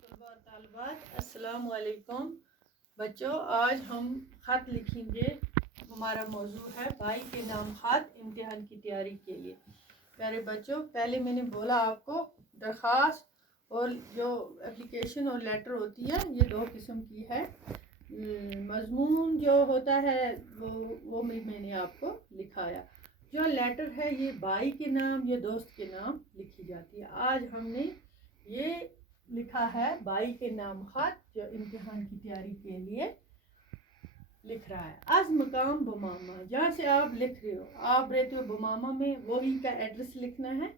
طلباء اور طالبات السلام علیکم بچوں، آج ہم خط لکھیں گے۔ ہمارا موضوع ہے بھائی کے نام خط امتحان کی تیاری کے لیے۔ پیارے بچوں، پہلے میں نے بولا آپ کو درخواست اور جو اپلیکیشن اور لیٹر ہوتی ہے یہ دو قسم کی ہے۔ مضمون جو ہوتا ہے وہ میں نے آپ کو لکھایا۔ جو لیٹر ہے یہ بھائی کے نام یا دوست کے نام لکھی جاتی ہے۔ آج ہم نے یہ لکھا ہے بھائی کے نام خط جو امتحان کی تیاری کے لیے لکھ رہا ہے۔ از مقام بماما، جہاں سے آپ لکھ رہے ہو، آپ رہتے ہو بماما میں، وہی کا ایڈریس لکھنا ہے،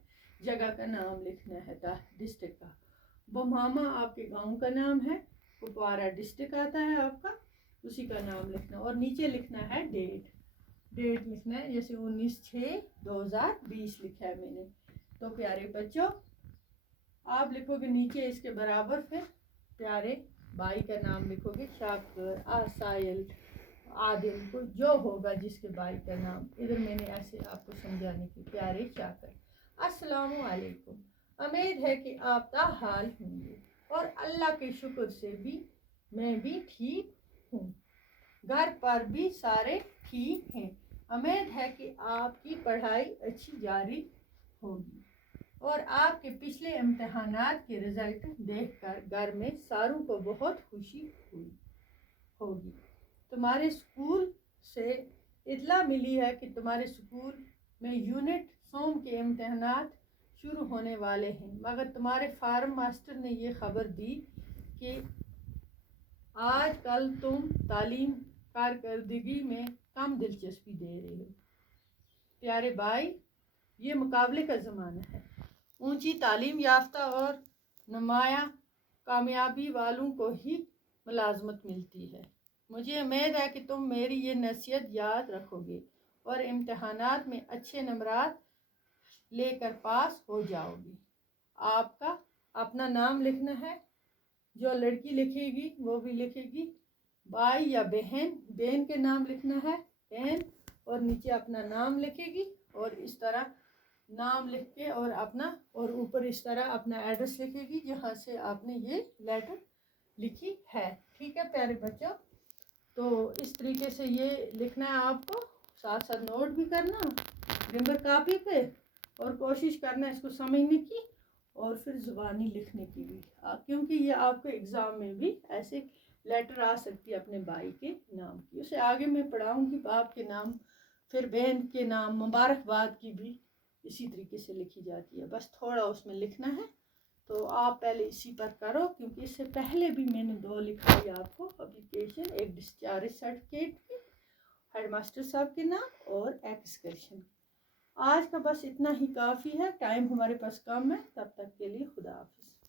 جگہ کا نام لکھنا ہے، ڈسٹرکٹ کا۔ بماما آپ کے گاؤں کا نام ہے، کپوارہ ڈسٹرکٹ آتا ہے آپ کا، اسی کا نام لکھنا اور نیچے لکھنا ہے ڈیٹ لکھنا ہے، جیسے 19/6/2020 لکھا ہے میں نے۔ تو پیارے بچوں، آپ لکھو گے نیچے اس کے برابر، پھر پیارے بھائی کا نام لکھو گے، شاکر، آسائل، عادل، کو جو ہوگا جس کے بھائی کا نام۔ ادھر میں نے ایسے آپ کو سمجھانے کی، پیارے شاکر۔ السلام علیکم، امید ہے کہ آپ تاحال ہوں گے اور اللہ کے شکر سے بھی میں بھی ٹھیک ہوں۔ گھر پر بھی سارے ٹھیک ہیں۔ امید ہے کہ آپ کی پڑھائی اچھی جاری ہوگی اور آپ کے پچھلے امتحانات کے رزلٹ دیکھ کر گھر میں ساروں کو بہت خوشی ہوگی۔ تمہارے اسکول سے اطلاع ملی ہے کہ تمہارے اسکول میں یونٹ سوم کے امتحانات شروع ہونے والے ہیں، مگر تمہارے فارم ماسٹر نے یہ خبر دی کہ آج کل تم تعلیم کارکردگی میں کم دلچسپی دے رہے ہو۔ پیارے بھائی، یہ مقابلے کا زمانہ ہے۔ اونچی تعلیم یافتہ اور نمایاں کامیابی والوں کو ہی ملازمت ملتی ہے۔ مجھے امید ہے کہ تم میری یہ نصیحت یاد رکھو گے اور امتحانات میں اچھے نمبرات لے کر پاس ہو جاؤ گے۔ آپ کا اپنا نام لکھنا ہے، جو لڑکی لکھے گی وہ بھی لکھے گی، بھائی یا بہن کے نام لکھنا ہے، بہن، اور نیچے اپنا نام لکھے گی اور اس طرح نام لکھ کے اور اوپر اس طرح اپنا ایڈریس لکھے گی جہاں سے آپ نے یہ لیٹر لکھی ہے۔ ٹھیک ہے پیارے بچوں، تو اس طریقے سے یہ لکھنا ہے آپ کو، ساتھ ساتھ نوٹ بھی کرنا نمبر کاپی پہ، اور کوشش کرنا اس کو سمجھنے کی اور پھر زبانی لکھنے کی بھی، کیونکہ یہ آپ کو اگزام میں بھی ایسے لیٹر آ سکتی ہے اپنے بھائی کے نام کی۔ اسے آگے میں پڑھاؤں گی، باپ کے نام، پھر بہن کے نام، مبارکباد کی بھی اسی طریقے سے لکھی جاتی ہے، بس تھوڑا اس میں لکھنا ہے۔ تو آپ پہلے اسی پر کرو، کیونکہ اس سے پہلے بھی میں نے دو لکھائی آپ کو اپلیکیشن، ایک ڈسچارج سرٹیفکیٹ کی، ہیڈ ماسٹر صاحب کے نام، اور ایکسکرشن۔ آج کا بس اتنا ہی کافی ہے، ٹائم ہمارے پاس کم ہے، تب تک کے لیے خدا حافظ۔